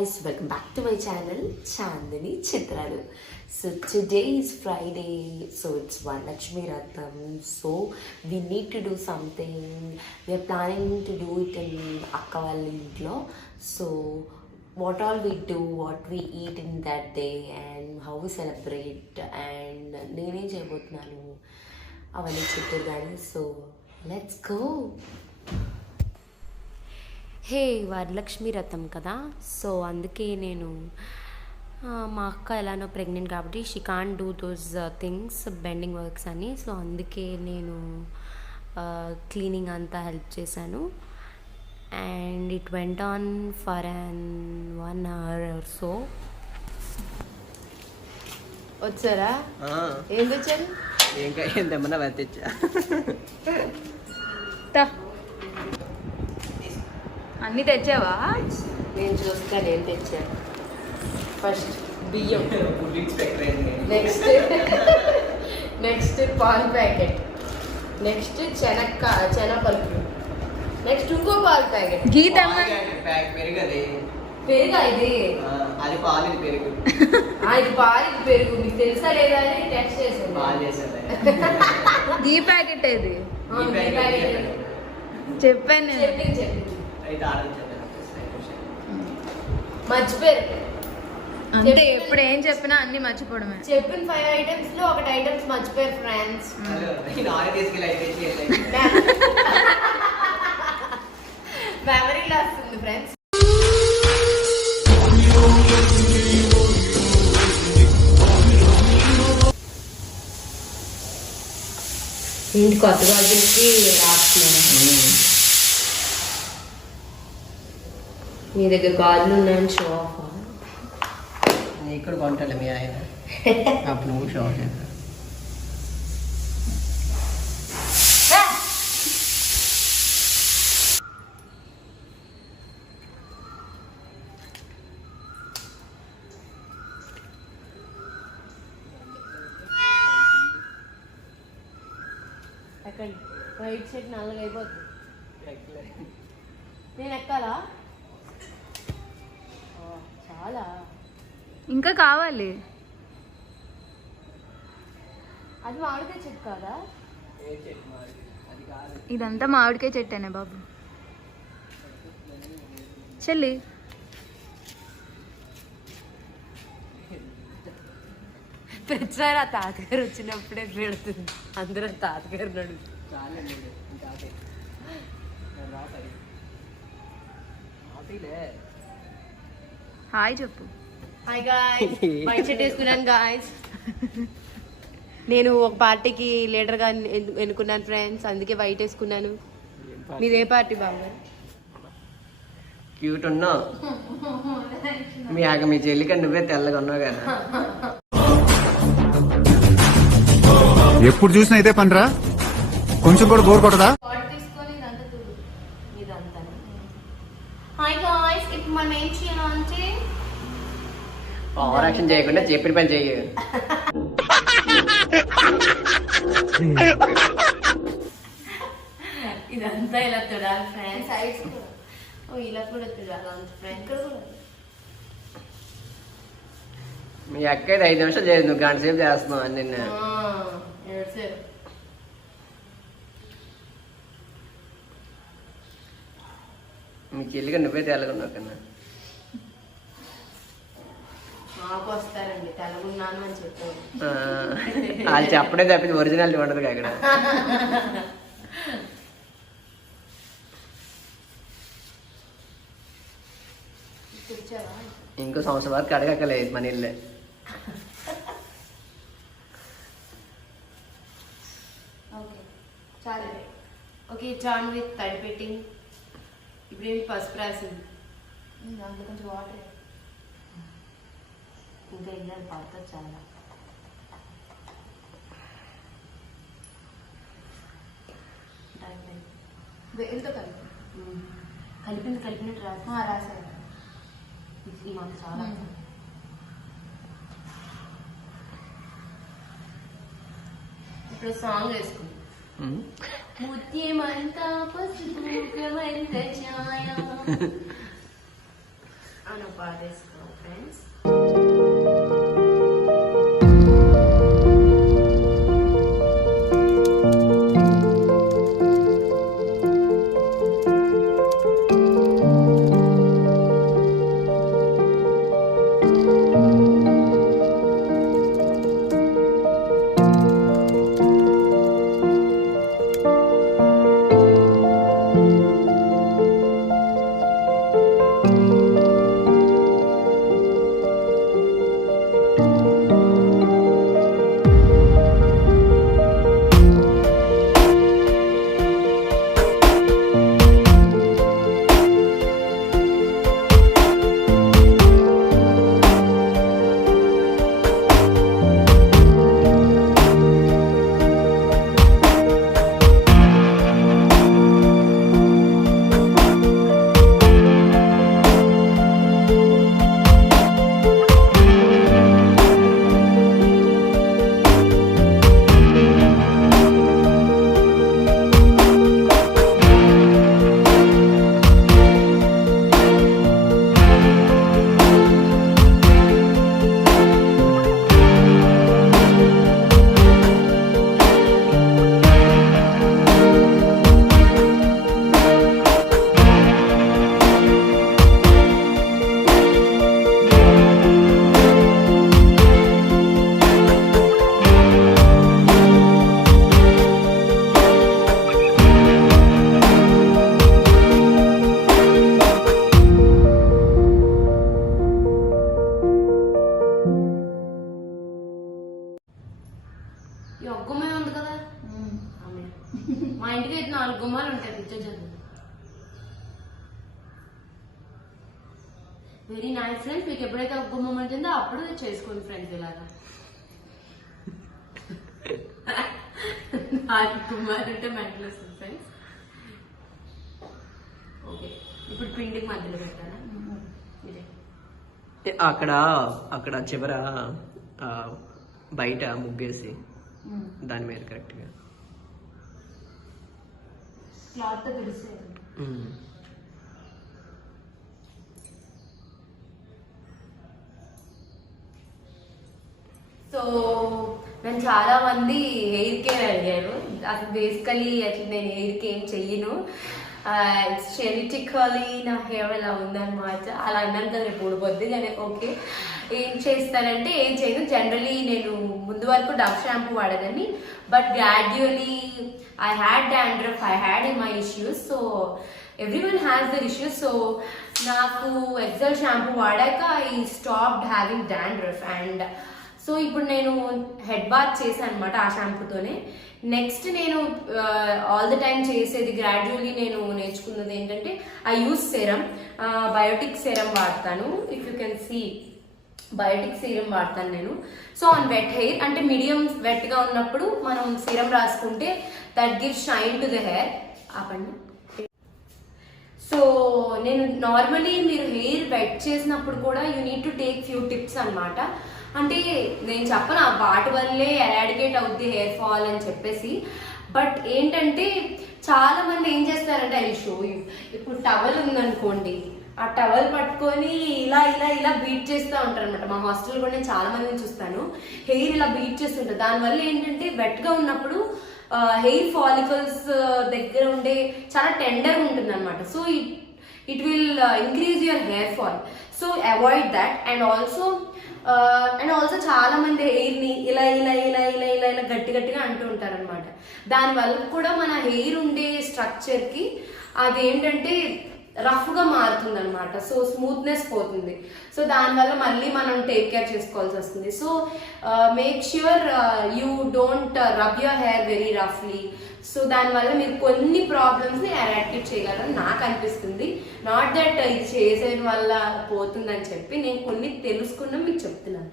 guys, welcome back to my channel Chandani Chitralu. So today is Friday, so it's Varalakshmi Ratham. So we need to do something. We are planning to do it in Akka Valli intlo. So what all we do, what we eat in that day, and how we celebrate, and నేనేం చేయబోతున్నాను అవన్నీ చెప్తారు కానీ so let's go. హే వరలక్ష్మి రథం కదా, so అందుకే నేను మా అక్క ఎలానో ప్రెగ్నెంట్ కాబట్టి she can't do those things bending works అని, సో అందుకే నేను క్లీనింగ్ అంతా హెల్ప్ చేశాను. And it went on for an 1 hour or so. వచ్చారా? ఏం తెచ్చారు? ఏం తెమ్మన్నా అది తెచ్చా. అన్నీ తెచ్చావా? నేను చూస్తాను ఏం తెచ్చాను. ఫస్ట్ బియ్యం, నెక్స్ట్ పాల్ ప్యాకెట్, నెక్స్ట్ శనగపలుకులు, నెక్స్ట్ ఇంకో పాల్ ప్యాకెట్. గీతమ్మ పెరుగా ఇది? అది పాలు, ఇది పెరుగు. ఇది పాలు, ఇది పెరుగు. మీకు తెలుసా లేదా అని టెస్ట్ చేసాను. గీ ప్యాకెట్ ఏది చెప్పాను నేను. చెప్పింది మర్చిపోయారు అంతే, ఎప్పుడు ఏం చెప్పినా అన్ని మర్చిపోవడమే. చెప్పిన 5 items లో 1 items మర్చిపోయారు ఫ్రెండ్స్. మెమరీ లాస్ ఉంది ఫ్రెండ్స్. ఇంటి కొత్త గాజులకి రాస్తున్నాను. మీ దగ్గర గాజులు ఉన్నాయని షో ఆఫ్. ఇక్కడ కొంటాలి మీ ఆయన, అప్పుడు నువ్వు షో ఆఫ్ చేస్తా. ఎక్కండి, వైట్ షర్ట్ నల్లగా అయిపోతుంది. నేను ఎక్కాలా? చాలా ఇంకా కావాలి. అది మామిడికాయ చెట్టు కాదా? ఇదంతా మామిడికాయ చెట్టేనే బాబు. చెల్లి ప్రతిసారి ఆ తాతగారు వచ్చినప్పుడే పెడుతుంది. అందరూ తాతగారు నడు. హాయ్ చెప్పు. హాయ్ గాయ్స్, వైట్ షర్ట్ వేసుకున్నాను గాయ్స్. నేను ఒక పార్టీకి లీడర్గా ఎన్నుకున్నాను ఫ్రెండ్స్, అందుకే వైట్ వేసుకున్నాను. మీదే పార్టీ బాబు? క్యూట్ ఉన్నావు. మీ చెల్లికన్నా నువ్వే తెల్లగా ఉన్నావు కదా. ఎప్పుడు చూసినా అయితే పనిరా, కొంచెం కూడా బోర్ కొట్టదా? హాయ్ గాయ్స్, ఇప్పుడు మనం ఏం చేయాలంటే ఓవర్ యాక్షన్ చేయకుండా చెప్పిన పని చెయ్యి. ఇదంతా ఇలా తుడాలి ఫ్రెండ్స్. సైడ్స్ ఇలా కూడా తుడాలి ఫ్రెండ్స్. మీ అక్క అయితే 5 నిమిషాలు చేయదు, నువ్వు గంట సేపు చేస్తున్నావు అని. నిన్న మీ చెల్లిగా నువ్వే తెల్లగున్నావు కన్నా. మాకు వస్తారండి తెల్లగున్నాను అని చెప్పారు. వాళ్ళు చెప్పడే తప్పింది ఒరిజినాలిటీ ఉండదు అక్కడ. ఇంకో సంవత్సరం వరకు అడగక్కలేదు మన ఇల్లే. ఓకే, చాన్ విత్ తడి పెట్టింగ్. ఇప్పుడు ఏంటి పసుపు రాసింది, దాంట్లో కొంచెం వాటర్ ఇంకా ఇలా పడుతుంది చాలా. ఎంతో కలిపినట్టు రాసాను. ఈ మాకు చాలా. ఇప్పుడు సాంగ్ వేసుకుంది. ముత్యమంతా పసుపు ఛాయ అని పాడేస్తున్నాం ఫ్రెండ్స్. ఈ ఒక్క గుమ్మే ఉంది కదా, మా ఇంటికి అయితే 4 గుమ్మాలు ఉంటాయి. పిచ్చజన్ వెరీ నైస్ ఫ్రెండ్స్. మీకు ఎప్పుడైతే ఒక గుమ్మం ఉంటుందో అప్పుడు చేసుకోండి ఫ్రెండ్స్ ఇలాగా. 4 గుమ్మాలు ఉంటే మెంటల్ వస్తుంది ఫ్రెండ్స్. ఓకే, ఇప్పుడు పిండికి మధ్యలో పెట్టాలా? ఇదే అక్కడ చివర బయట ముగ్గేసి దాని మీద కరెక్ట్గా క్లాత్ తో పిడిస్తే. సో నేను చాలా మంది హెయిర్ కేర్ అడిగారు. అసలు బేసికలీ అట్లా నేను హెయిర్ కేర్ ఏం చెయ్యను. జెనెటికలీ నా హెయిర్ అలా ఉందన్నమాట. అలా అన్నాను కదా రేపు ఊడిపోద్ది. కానీ ఓకే, ఏం చేస్తానంటే ఏం చేయను. జనరలీ నేను ముందు వరకు డవ్ షాంపూ వాడేదాన్ని, but gradually I had dandruff, I had my issues. So everyone has their issues. So నాకు ఎక్సెల్ షాంపూ వాడాక I stopped having dandruff. And so ఇప్పుడు నేను హెడ్ బాత్ చేశాను అనమాట ఆ షాంపూతోనే. నెక్స్ట్ నేను ఆల్ ద టైమ్ చేసేది గ్రాడ్యువల్లీ నేను నేర్చుకున్నది ఏంటంటే I use serum, Biotique serum వాడతాను. If you can see Biotique serum వాడతాను నేను. సో ఆన్ వెట్ హెయిర్ అంటే మీడియం వెట్గా ఉన్నప్పుడు మనం సీరం రాసుకుంటే that give shine to the hair. ఆపండి. సో నేను నార్మలీ మీరు హెయిర్ వెట్ చేసినప్పుడు కూడా you need to take few tips అనమాట. అంటే నేను చెప్పను వాటి వల్లే ఎరాడికేట్ అవుద్ది హెయిర్ ఫాల్ అని చెప్పేసి. బట్ ఏంటంటే చాలా మంది ఏం చేస్తారంటే ఐ షో యూ. ఇప్పుడు టవల్ ఉందనుకోండి, ఆ టవల్ పట్టుకొని ఇలా ఇలా ఇలా బీట్ చేస్తూ ఉంటారు అనమాట. మా హాస్టల్ కూడా నేను చాలా మందిని చూస్తాను, హెయిర్ ఇలా బీట్ చేస్తుంటారు. దానివల్ల ఏంటంటే వెట్గా ఉన్నప్పుడు హెయిర్ ఫాలికల్స్ దగ్గర ఉండే చాలా టెండర్ ఉంటుంది అనమాట. So it will increase your hair fall. So avoid that. And also చాలా మంది హెయిర్ ని ఇలా ఇలా ఇలా ఇలా ఇలా ఇలా గట్టి గట్టిగా అంటూ ఉంటారు అనమాట. దానివల్ల కూడా మన హెయిర్ ఉండే స్ట్రక్చర్ కి అదేంటంటే రఫ్ గా మారుతుంది అనమాట. సో స్మూత్నెస్ పోతుంది. సో దానివల్ల మళ్ళీ మనం టేక్ కేర్ చేసుకోవాల్సి వస్తుంది. So make sure you don't rub your hair very రఫ్లీ. సో దానివల్ల మీరు కొన్ని ప్రాబ్లమ్స్ ని ఎరాడికేట్ చేయగలరని నాకు అనిపిస్తుంది. నాట్ దట్ ఇది చేసేది వల్ల పోతుందని చెప్పి, నేను కొన్ని తెలుసుకున్నా మీకు చెప్తున్నాను.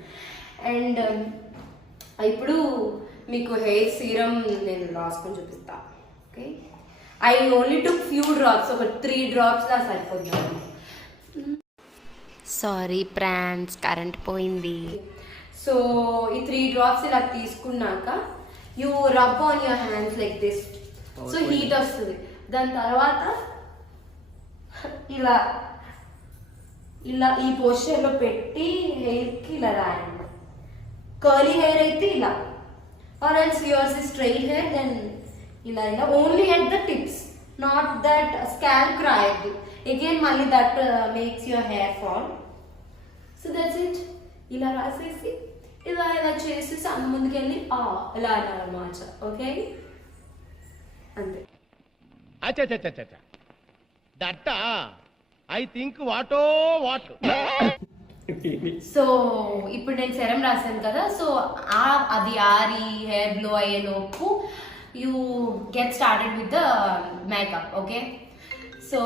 అండ్ ఇప్పుడు మీకు హెయిర్ సీరం నేను రాసుకొని చూపిస్తా. Okay, I only took few drops, ఒక 3 drops లా సరిపోతుంది. సారీ ఫ్రెండ్స్, కరెంట్ పోయింది. సో ఈ 3 drops ఇలా తీసుకున్నాక you rub on your hands like this. So heat వస్తుంది. దాని తర్వాత ఇలా ఇలా ఈ పోస్చర్లో పెట్టి హెయిర్కి ఇలా రాయండి. కర్లీ హెయిర్ అయితే ఇలా, or else yours is straight hair then ఇలా ఇలా only at the tips, not that scalp రాయద్దు. అగైన్ మళ్ళీ that makes your hair fall. So that's it. ఇలా రాసేసి ఇలా ఇలా చేసేసి అందు ముందుకెళ్ళి ఇలా అన్నమాట. ఓకే, అంతే. అచ్చా దట్ ఐ థింక్ వాటో వాట్. సో ఇప్పుడు నేను సెరం రాశాను కదా, సో అది ఆరి హెయిర్ గ్లో అయ్యే లోపు you get started with the makeup. Okay, so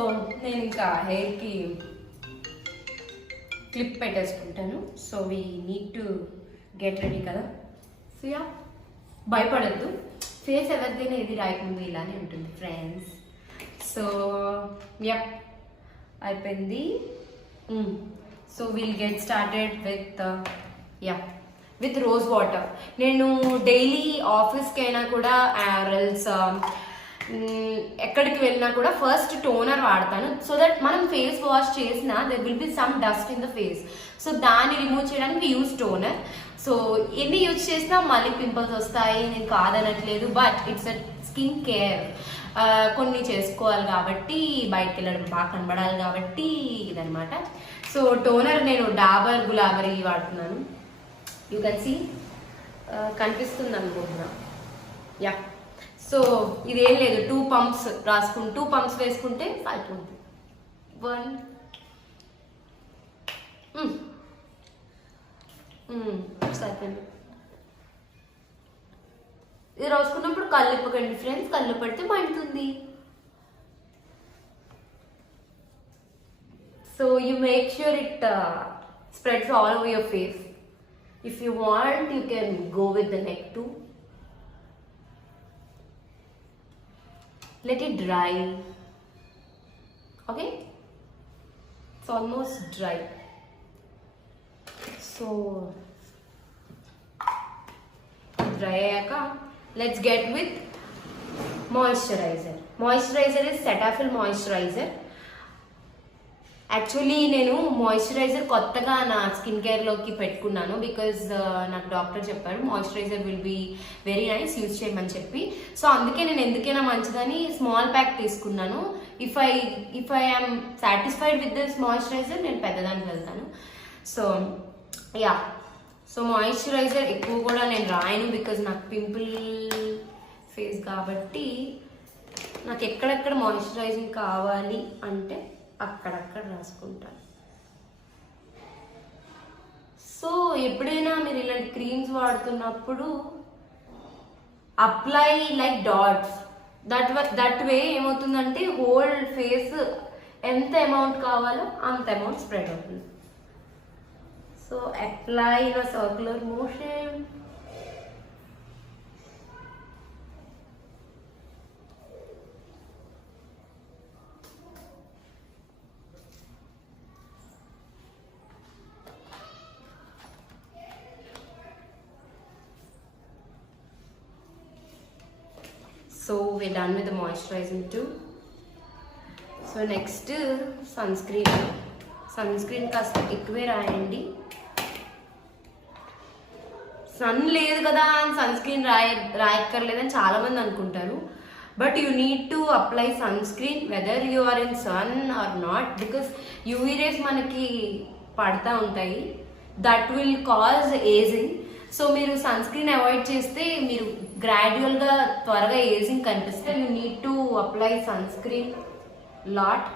నేను ఇంకా హెయిర్కి క్లిప్ పెట్టేసుకుంటాను. So we need to get ready కదా. సో యా, భయపడద్దు, ఫేస్ ఎవరిదైనా ఇది రాయకముందు ఇలానే ఉంటుంది ఫ్రెండ్స్. సో యప్, అయిపోయింది. So will get started with rose water. నేను డైలీ ఆఫీస్కి అయినా కూడా ఆరల్స్ ఎక్కడికి వెళ్ళినా కూడా ఫస్ట్ టోనర్ వాడతాను. సో దట్ మనం ఫేస్ వాష్ చేసినా there will be some dust in the face. So దాన్ని రిమూవ్ చేయడానికి యూజ్ టోనర్. సో ఎన్ని యూజ్ చేసినా మళ్ళీ పింపుల్స్ వస్తాయి, నేను కాదనట్లేదు, but it's a skin care. కొన్ని చేసుకోవాలి కాబట్టి, బయటకు వెళ్ళడం బాగా కనబడాలి కాబట్టి ఇదనమాట. సో టోనర్ నేను డాబర్ గులాబరీ వాడుతున్నాను. యూ కెన్ సీ, కనిపిస్తుంది అనుకుంటున్నా. యా, సో ఇదేం లేదు, 2 పంప్స్ రాసుకుంటూ 2 పంప్స్ వేసుకుంటే అయిపోతుంది. 1 సరిపోయింది. ఇది రాసుకున్నప్పుడు కళ్ళు ఇప్పకండి ఫ్రెండ్స్, కళ్ళు పడితే మండుతుంది. So you make sure it spreads all over your face. If you want, you can go with the neck too. Let it dry. Okay, it's almost dry. So dry ayaka, let's get with moisturizer. Moisturizer is Cetaphil moisturizer. Actually నేను moisturiser కొత్తగా నా skin కేర్లోకి పెట్టుకున్నాను, because నాకు doctor చెప్పారు moisturiser will be very nice, use చేయమని చెప్పి. So అందుకే నేను ఎందుకైనా మంచిదని స్మాల్ ప్యాక్ తీసుకున్నాను. If I am satisfied with this moisturiser నేను పెద్దదానికి వెళ్తాను. సో యా, సో మాయిశ్చరైజర్ ఎక్కువ కూడా నేను రాయను, బికాజ్ నాకు పింపుల్ ఫేస్ కాబట్టి నాకు ఎక్కడెక్కడ మాయిశ్చరైజింగ్ కావాలి అంటే అక్కడక్కడ రాసుకుంటాను. సో ఎప్పుడైనా మీరు ఇలాంటి క్రీమ్స్ వాడుతున్నప్పుడు apply like dots. That way ఏమవుతుందంటే హోల్ ఫేస్ ఎంత అమౌంట్ కావాలో అంత అమౌంట్ స్ప్రెడ్ అవుతుంది. So apply in a circular motion. So we're done with the moisturizing too. So next sunscreen. Sunscreen కాస్త ఎక్కువే రాయండి. సన్ లేదు కదా అని సన్ స్క్రీన్ రాయక్కర్లేదని చాలా మంది అనుకుంటారు, but you need to apply sunscreen whether you are in sun or not, because UV rays మనకి పడతా ఉంటాయి. That will cause ageing. So మీరు సన్ స్క్రీన్ అవాయిడ్ చేస్తే మీరు గ్రాడ్యువల్గా త్వరగా ఏజింగ్ కనిపిస్తే you need to apply sunscreen lot.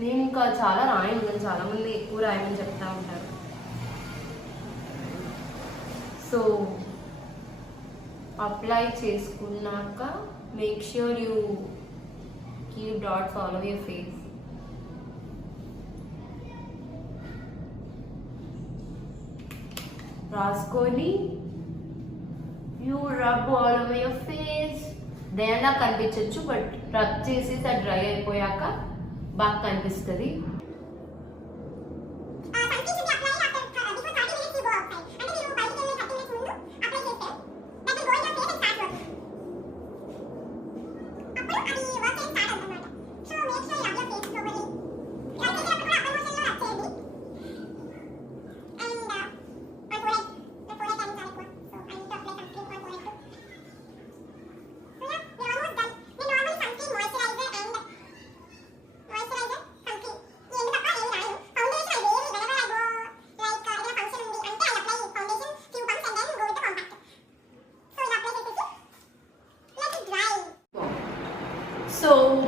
నేను ఇంకా చాలా రాయను, చాలా మంది ఎక్కువ రాయమని చెప్తా ఉంటారు. సో అప్లై చేసుకున్నాక make sure you keep dots all over your face. రాసుకొని you rub all over your face. దేనా కనిపించవచ్చు, బట్ రబ్ చేసి డ్రై అయిపోయాక బాగా కనిపిస్తుంది.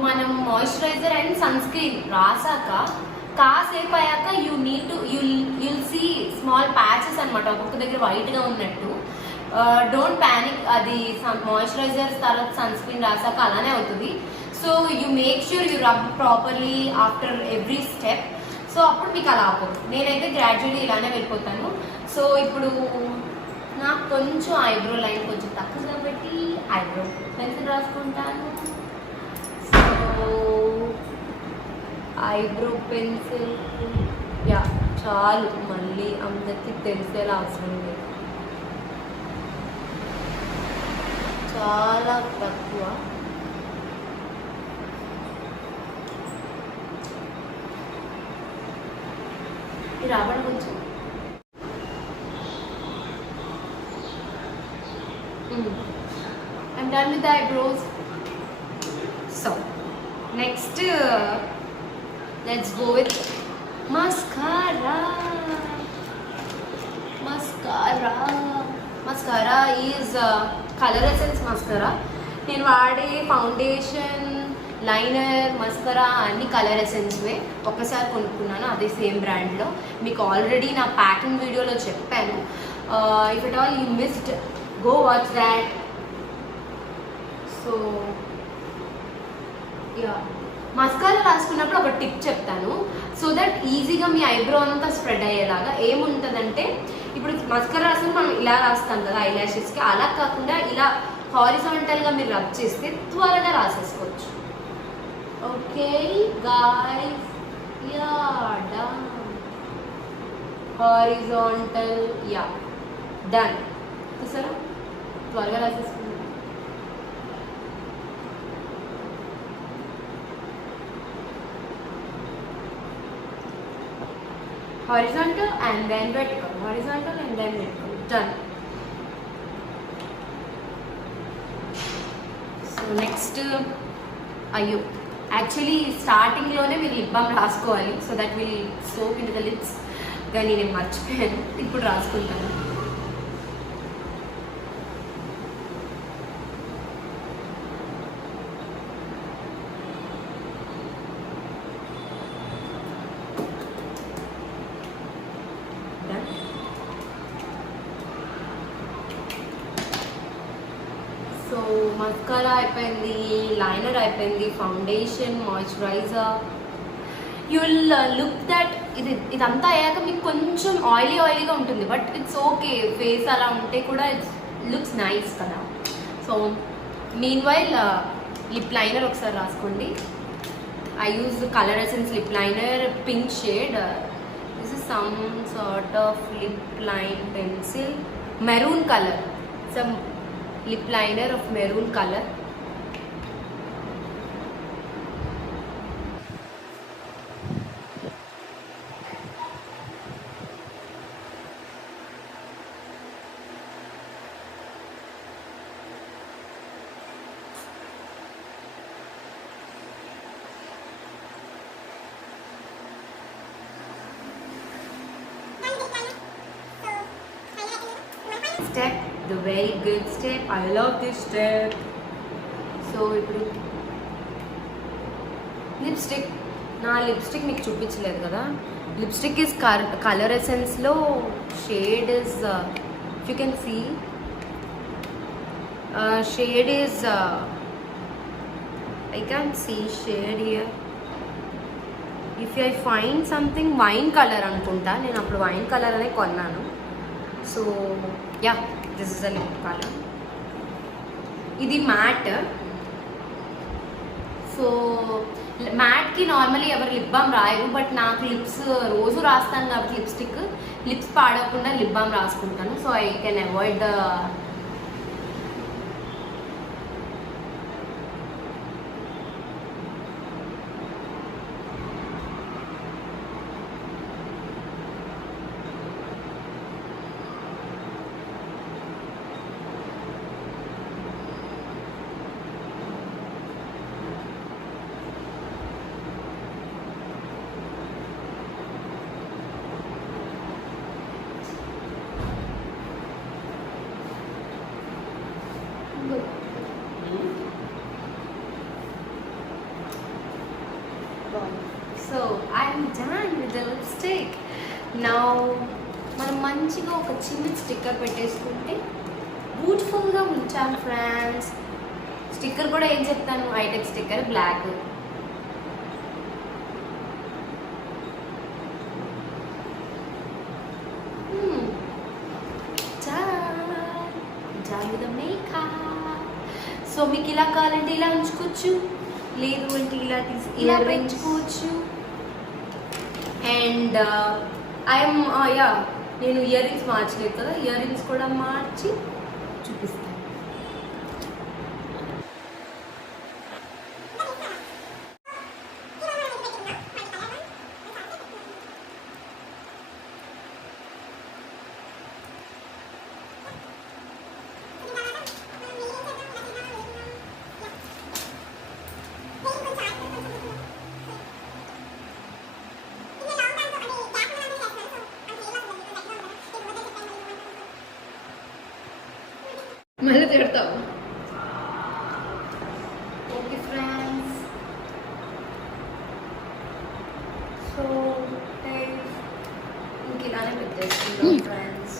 మనం మాయిశ్చరైజర్ అండ్ సన్ స్క్రీన్ రాసాక కాసేపు అయ్యాక యుల్ సీ స్మాల్ ప్యాచెస్ అనమాట, ఒక్కొక్క దగ్గర వైట్గా ఉన్నట్టు. డోంట్ ప్యానిక్, అది మాయిశ్చరైజర్ తర్వాత సన్ స్క్రీన్ రాసాక అలానే అవుతుంది. So you make sure you rub properly after every step. So అప్పుడు మీకు అలా అవ్వదు. నేనైతే గ్రాడ్యువల్లీ ఇలానే వెళ్ళిపోతాను. సో ఇప్పుడు నాకు కొంచెం ఐబ్రో లైన్ కొంచెం తక్కువ కాబట్టి ఐబ్రో పెన్సిల్ రాసుకుంటాను. సో ఐబ్రో పెన్సిల్ యా చాలు, మళ్ళీ అందరికీ తెలిసేలా అవసరం లేదు, చాలా తక్కువ. రావడం కొంచెం I'm done with the eyebrows. So next let's go with mascara. Mascara is Color Essence mascara. నేను వాడే ఫౌండేషన్, లైనర్, మస్కరా అన్ని కలర్ ఎసెన్స్వే. ఒక్కసారి కొనుక్కున్నాను, అదే సేమ్ బ్రాండ్లో. మీకు ఆల్రెడీ నా ప్యాకింగ్ వీడియోలో చెప్పాను. If it all you missed, go watch that. So yeah, mascara రాసుకున్నప్పుడు ఒక టిప్ చెప్తాను, సో దట్ ఈజీగా మీ ఐబ్రో అంతా స్ప్రెడ్ అయ్యేలాగా. ఏముంటుందంటే, ఇప్పుడు మస్కారా రాసుకుని మనం ఇలా రాస్తాం కదా ఐలాషెస్కి, అలా కాకుండా ఇలా హారిజాంటల్గా మీరు రబ్ చేస్తే త్వరగా రాసేసుకోవచ్చు. Okay guys, yeah done. Horizontal, yeah done. చూసారా, త్వరగా రాసేసుకుంటాం. horizontal and then vertical, horizontal and then vertical, done. So next అయ్యో, యాక్చువల్లీ స్టార్టింగ్లోనే మీరు లిప్ బామ్ రాసుకోవాలి, so that will soak in to the lips. కానీ నేను మర్చిపోయాను, ఇప్పుడు రాసుకుంటాను. సో మస్కారా అయిపోయింది, లైనర్ అయిపోయింది, foundation, moisturiser. You will look that ఇదంతా అయ్యాక మీకు కొంచెం ఆయిలీగా ఉంటుంది, బట్ ఇట్స్ ఓకే. ఫేస్ అలా ఉంటే కూడా ఇట్స్ లుక్స్ నైస్ కదా. So mean while lip liner ఒకసారి రాసుకోండి. I use colour essence lip liner, pink shade. This is some sort of lip line pencil, maroon colour, some lip liner of maroon color. Step, the very good step. I love this step. So ఇప్పుడు lipstick, నా lipstick మీకు చూపించలేదు కదా. Lipstick is colour ఎసెన్స్లో shade is, if you can see, shade is, I can't see shade here. If I find something, wine colour అనుకుంటా, నేను అప్పుడు wine colour అనే కొన్నాను. So yeah, this is a lip colour. ఇది matte. సో మ్యాట్కి normally ఎవరు లిప్ బామ్ రాయరు, బట్ నాకు లిప్స్ రోజు రాస్తాను కాబట్టి లిప్స్టిక్, లిప్స్ పాడకుండా లిప్ బామ్ రాసుకుంటాను. So I can avoid the so I'm done with the lipstick. Now మనం మంచిగా ఒక చిన్న స్టిక్కర్ పెట్టేసుకుంటే బ్యూటిఫుల్గా ఉంచాం ఫ్రెండ్స్. స్టిక్కర్ కూడా ఏం చెప్తాను, ఐటెక్ స్టిక్కర్ బ్లాక్. సో మీకు ఇలా కావాలంటే ఇలా ఉంచుకోవచ్చు, లేదు అంటే ఇలా తీసి ఇలా పెంచుకోవచ్చు. అండ్ ఐఎమ్ యా నేను ఇయర్ రింగ్స్ మార్చలేదు కదా, ఇయర్ రింగ్స్ కూడా మార్చి చూపిస్తాను. మళ్ళీ తిడతావు. ఓకే ఫ్రెండ్స్, సో ఇంక ఇలానే పెట్టేసుకుందాం ఫ్రెండ్స్.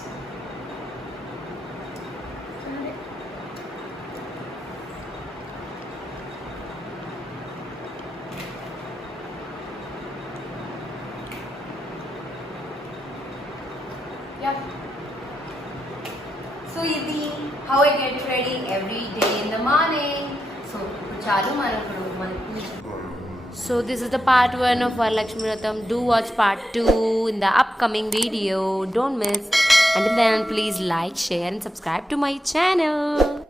సో ఇది how I get ready every day in the morning. So చాలు మనకు మన పూజ. So this is the part 1 of Varalakshmi Vratham. Do watch part 2 in the upcoming video. Don't miss. Until then, please like, share and subscribe to my channel.